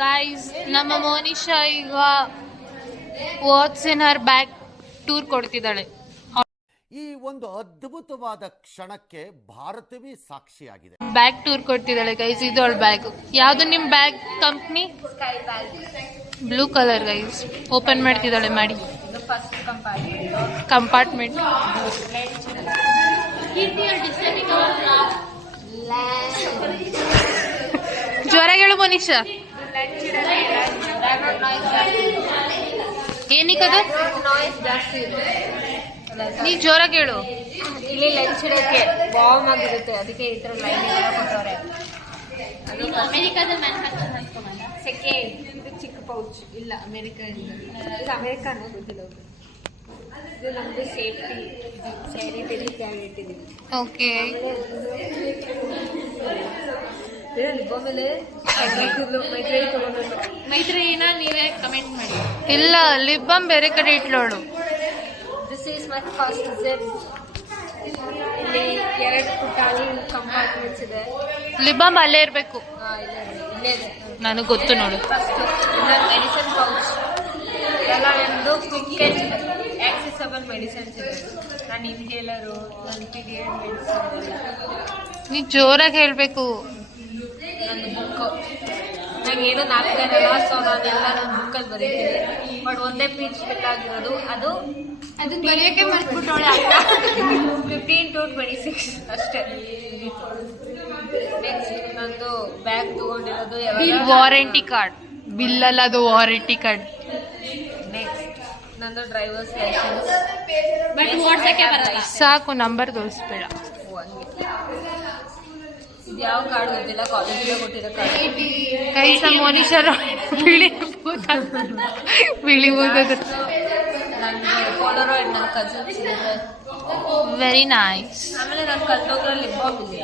Guys, ನಮ್ಮ ಮೋನಿಶಾ ಈಗ what's in her bag tour ಕೊಡ್ತಿದ್ದಾಳೆ. ಈ ಒಂದು ಅದ್ಭುತವಾದ ಕ್ಷಣಕ್ಕೆ ಭಾರತವೇ ಸಾಕ್ಷಿಯಾಗಿದೆ. ಬ್ಯಾಗ್ ಟೂರ್ ಕೊಡ್ತಿದ್ದಾಳೆ ಗೈಸ್. ಇದು ಅವಳ ಬ್ಯಾಗ್. ಯಾವ್ದು ನಿಮ್ bag company? Blue colour guys. Open ಮಾಡ್ತಿದ್ದಾಳೆ ಮಾಡಿ. ಕಂಪಾರ್ಟ್ಮೆಂಟ್. ಜೋರಾಗಿ ಹೇಳು ಮೋನಿಶಾ. ಏನಕ್ಕದು? ನೀ ಜೋರಾಗಿ ಹೇಳು. ಇಲ್ಲಿ ಲಂಚ್ ಇಡಕ್ಕೆ ವಾರ್ಮ್ ಆಗಿರುತ್ತೆ, ಅದಕ್ಕೆ ಈ ತರ ಲೈನ್ ಎಲ್ಲ ಕೊಟ್ಟವ್ರೆ. ಅಮೆರಿಕಾದ ಸೆಕೆಂಡ್ ಇದು ಚಿಕ್ಕ ಪೌಚ್. ಇಲ್ಲ ಅಮೆರಿಕಾ ಇದು ಅಮೆರಿಕಾನ ಗೊತ್ತಿಲ್ಲ. ಇದು ನಮ್ದು ಸೇಫ್ಟಿ ಸ್ಯಾನಿಟರಿ ಪ್ಯಾಡ್ ಇಟ್ಟಿದ್ದೀವಿ. ಓಕೆ. ಮೈತ್ರಿನ ನೀವೇ ಕಮೆಂಟ್ ಮಾಡಿ. ಇಲ್ಲ, ಲಿಪ್ ಬಾಮ್ ಬೇರೆ ಕಡೆ ಇಟ್ಲೋಳು. This is my first zip. ಇಲ್ಲಿ 2 ಪುಟಾಣಿ ಕಂಪಾರ್ಟ್ಮೆಂಟ್ಸ್ ಇದೆ. ಲಿಪ್ ಬಾಮ್ ಅಲ್ಲೇ ಇರ್ಬೇಕು. ಇಲ್ಲೇ ಇದೆ. ನನಗೆ ಗೊತ್ತು ನೋಡು. ಫಸ್ಟ್ ಮೆಡಿಸಿನ್ ಪೌಚ್ ಎಲ್ಲ ನಮ್ಮದು ಕ್ವಿಕ್ ಆಕ್ಸೆಸಬಲ್ ಮೆಡಿಸಿನ್ಸ್ ಇದೆ. ನಾನು ಇನ್ಹೇಲರು, ನನ್ನ ಪಿರಿಯಡ್ ಮೆಡಿಸಿನ್. ನೀ ಜೋರಾಗಿ ಹೇಳ್ಬೇಕು. ನನ್ನ ಬುಕ್ ನಂಗೆ ಏನೋ ನಾಲ್ಕಲ್ಲ, ಸೊ ನಾನೆಲ್ಲ ನನ್ನ ಬುಕ್ಕಲ್ಲಿ ಬರೀತೀನಿ. ಬಟ್ ಒಂದೇ ಪೇಜ್ ಫಿಲ್ ಆಗಿರೋದು ಅದು ಬರೆಯೋಕ್ಕೆ ಮರ್ತ್ಬಿಟ್ಟವಳೆ. 15 to 26 ಅಷ್ಟೇ. ನೆಕ್ಸ್ಟ್ ನಂದು ಬ್ಯಾಗ್ ತಗೊಂಡಿರೋದು ವಾರಂಟಿ ಕಾರ್ಡ್. ಬಿಲ್ ಅಲ್ಲ, ಅದು ವಾರಂಟಿ ಕಾರ್ಡ್. ನೆಕ್ಸ್ಟ್ ನಂದು ಡ್ರೈವರ್ಸ್ ಲೈಸೆನ್ಸ್. ಬಟ್ ಓಡ್ಸಕ್ಕೆ ಬರಲ್ಲ. ಸಾಕು, ನಂಬರ್ ತೋರಿಸ್ಬೇಡ. ಇದು ಯಾವ ಕಾರ್ಡ್ ಗೊತ್ತಿಲ್ಲ, ಕಾಲೇಜಿಗೆ ಕೊಟ್ಟಿರೋ ಕಾರ್ಡ್. ಕೈಸ ಮೋನಿಶಾ ಬಿಳಿ ಬೂದದ. ನಂದು ಪೋಲರಾಯ್ಡ್ ನನ್ನ ಕಸಿನ್ಸ್ ಇದೆ. Very nice. ಆಮೇಲೆ ನನ್ನ ಕಲ್ತೋಗ್ರ ಲಿಪ್ ಬಾಮ್ ಇದೆ.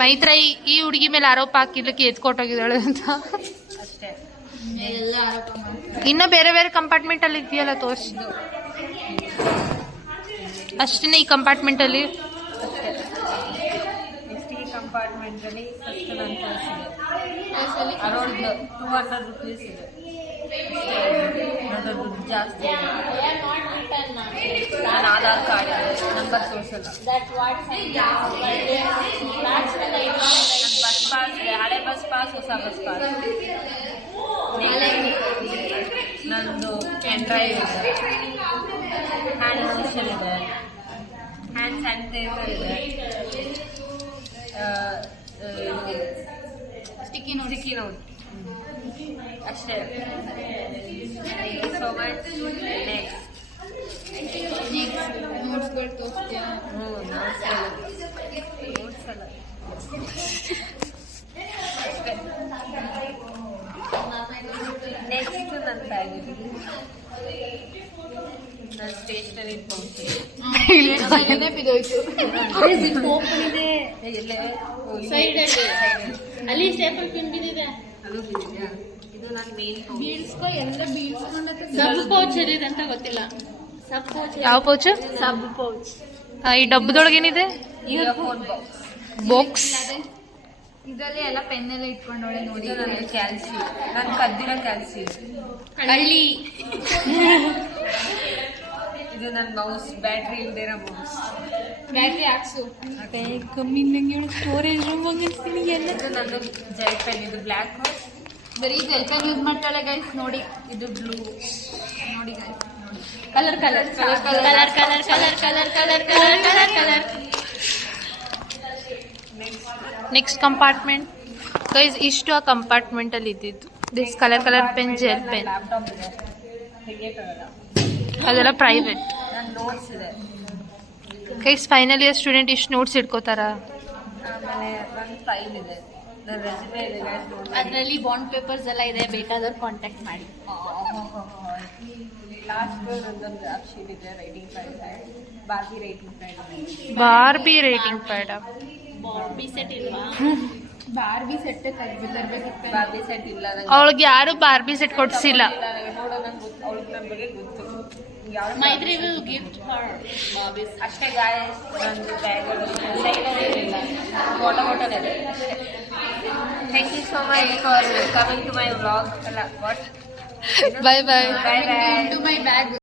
ಮೈತ್ರ ಈ ಹುಡುಗಿ ಮೇಲೆ ಆರೋಪ ಹಾಕಿರ್ಲಿಕ್ಕೆ ಎತ್ಕೊಟ್ಟೋಗಿದ್ದಾಳೆ ಅಂತ ಅಷ್ಟೇ. ಇನ್ನ ಬೇರೆ ಬೇರೆ ಕಂಪಾರ್ಟ್ಮೆಂಟ್ ಅಲ್ಲಿ ಇದೆಯಲ್ಲ, ತೋರಿಸಿ. ಅಷ್ಟೇ ಈ ಕಂಪಾರ್ಟ್ಮೆಂಟ್ ಅಲ್ಲಿ. ನೆಕ್ಸ್ಟ್ ಈ ಕಂಪಾರ್ಟ್ಮೆಂಟ್ ಅಲ್ಲಿ ಫಸ್ಟ್ ನನ್ನ ಪರ್ಸ್ ಇದೆ. ಅರೌಂಡ್ 200 rupees ಇದೆ. ನನ್ನ ದುಡ್ಡು ಜಾಸ್ತಿ ಇದೆ. ನನ್ನ ಆಧಾರ್ ಕಾರ್ಡ್ ಇದೆ, ನಂಬರ್ ತೋರಿಸಲ್ಲ. ನನ್ನ ಬಸ್ ಪಾಸ್ ಇದೆ, ಹಳೆ ಬಸ್ ಪಾಸ್, ಹೊಸ ಬಸ್ ಪಾಸ್. ನಂದು ಪೆನ್ ಡ್ರೈವ್ ಇದೆ, ಹ್ಯಾಂಡ್ ಲೋಷನ್ ಇದೆ, ಹ್ಯಾಂಡ್ ಸ್ಯಾನಿಟೈಸರ್ ಇದೆ, ಸ್ಟಿಕ್ಕಿ ನೋಟ್ ಅಷ್ಟೇ. So much. ನೆಕ್ಸ್ಟ್ ನೋಟ್ಸ್ಗಳು ತೋರಿಸ್ತೀಯಾ? ನೋಟ್ಸ್ ಅಲ್ಲ ನೆಕ್ಸ್ಟ್ ನನ್ನ ಬ್ಯಾಗ್ ಇದೆ. ನನ್ನ ಸ್ಟೇಷನರಿ ಪೌಚ್ ಅಲ್ಲಿ ಸ್ಟೇಪಲ್ ಪಿನ್ ಬಿದ್ದಿದೆ. ಅದು ಬಿದ್ದಿದ್ಯಾ? ಇದು ನನ್ನ ಮೇನ್ ಬೀಳ್ಸ್ಕೊ, ಎಲ್ಲ ಬೀಳ್ಸ್ಕೊಂಡ ಸಬ್ ಪೌಚ್ ಇದೆ ಅಂತ ಗೊತ್ತಿಲ್ಲ. ಸಬ್ ಪೌಚ್ ಯಾವ ಪೌಚ್? ಸಬ್ ಪೌಚ್. ಈ ಡಬ್ಬದೊಳಗೆ ಏನಿದೆ? Earphone box. ಇದರಲ್ಲಿ ಎಲ್ಲ ಪೆನ್ ಎಲ್ಲ ಇಟ್ಕೊಂಡೋಳೆ ನೋಡಿ. ಇದು ನನ್ನ ಕ್ಯಾಲ್ಸಿ, ನನ್ನ ಕದ್ದಿರೋ ಕ್ಯಾಲ್ಸಿ. ಹಳ್ಳಿ. ಇದು ನನ್ನ ಮೌಸ್, ಬ್ಯಾಟ್ರಿ ಇಲ್ದಿರೋ ಮೌಸ್. ಬ್ಯಾಟ್ರಿ ಹಾಕ್ಸು. ಕಮ್ಮಿ ಸ್ಟೋರೇಜ್ ರೂಮ್ ಹೋಗಿರ್ತೀನಿ ಎಲ್ಲ. ಇದು ನನ್ನ ಜೆಲ್ ಪೆನ್, ಇದು ಬ್ಲ್ಯಾಕ್ ಹೋಸ್. ಬರೀ ಜೆಲ್ ಪೆನ್ ಯೂಸ್ ಮಾಡ್ತಾಳೆ ಗೈಸ್ ನೋಡಿ. ಇದು ಬ್ಲೂ ನೋಡಿ guys, colour colour colour colour colour colour colour colour colour colour colour. Next compartment guys. ಇಷ್ಟು ಆ ಕಂಪಾರ್ಟ್ಮೆಂಟ್ ಅಲ್ಲಿ ಇದ್ದಿದ್ದು. This colour colour pen, gel pen, laptop ಇದೆ, ತೆಗಿಯಕ್ಕಾಗಲ್ಲ. ಅದೆಲ್ಲ ಪ್ರೈವೇಟ್. ನನ್ನ ನೋಟ್ಸ್ ಇದೆ. ಗೈಸ್, ಫೈನಲ್ ಇಯರ್ ಸ್ಟೂಡೆಂಟ್ ಇಷ್ಟು ನೋಟ್ಸ್ ಇಟ್ಕೋತಾರ. ಆಮೇಲೆ ನನ್ನ ಫೈಲ್ ಇದೆ, ನನ್ನ ರೆಸ್ಯೂಮೆ ಇದೆ ಗೈಸ್. ಅದರಲ್ಲಿ ಬಾಂಡ್ ಪೇಪರ್ಸ್ ಎಲ್ಲ ಇದೆ, ಬೇಕಾದವ್ರು ಕಾಂಟ್ಯಾಕ್ಟ್ ಮಾಡಿ. ಲಾಸ್ಟ್ ನಂದೊಂದು ಗ್ರಾಫ್ ಶೀಟ್ ಇದೆ, ರೈಟಿಂಗ್ ಪ್ಯಾಡ್ ಇದೆ, ಬಾರ್ಬಿ ರೈಟಿಂಗ್ ಪ್ಯಾಡ್ ಇದೆ. Barbie writing pad. Barbie set ಇಲ್ವಾ? ಬಾರ್ಬಿ ಸೆಟ್ ತರ್ಬೇಕಿತ್ತು. ಬಾರ್ಬಿ ಸೆಟ್ ಇಲ್ಲ ನಂಗೆ. ಅವಳಿಗೆ ಯಾರು ಬಾರ್ಬಿ ಸೆಟ್ ಕೊಡ್ಸಿಲ್ಲ. ನೋಡೋ ನಂಗೆ ಗೊತ್ತು, ಅವಳಿಗೆ ನನ್ನ ಬಗ್ಗೆ ಗೊತ್ತು. ಮೈತ್ರಿ ವಿಲ್ ಗಿಫ್ಟ್ ಫಾರ್ ಬಾಬೀಸ್. ಅಷ್ಟೇ ಗಾಯಸ್, ನಂದು ಬ್ಯಾಗ್ಗಳು ಏನಿಲ್ಲ, ಫೋಟೋ ಇದೆ ಅಷ್ಟೇ. Thank you so much for coming to my vlog. ಅಲ್ಲ what bye bye. Bye bye. To my bag.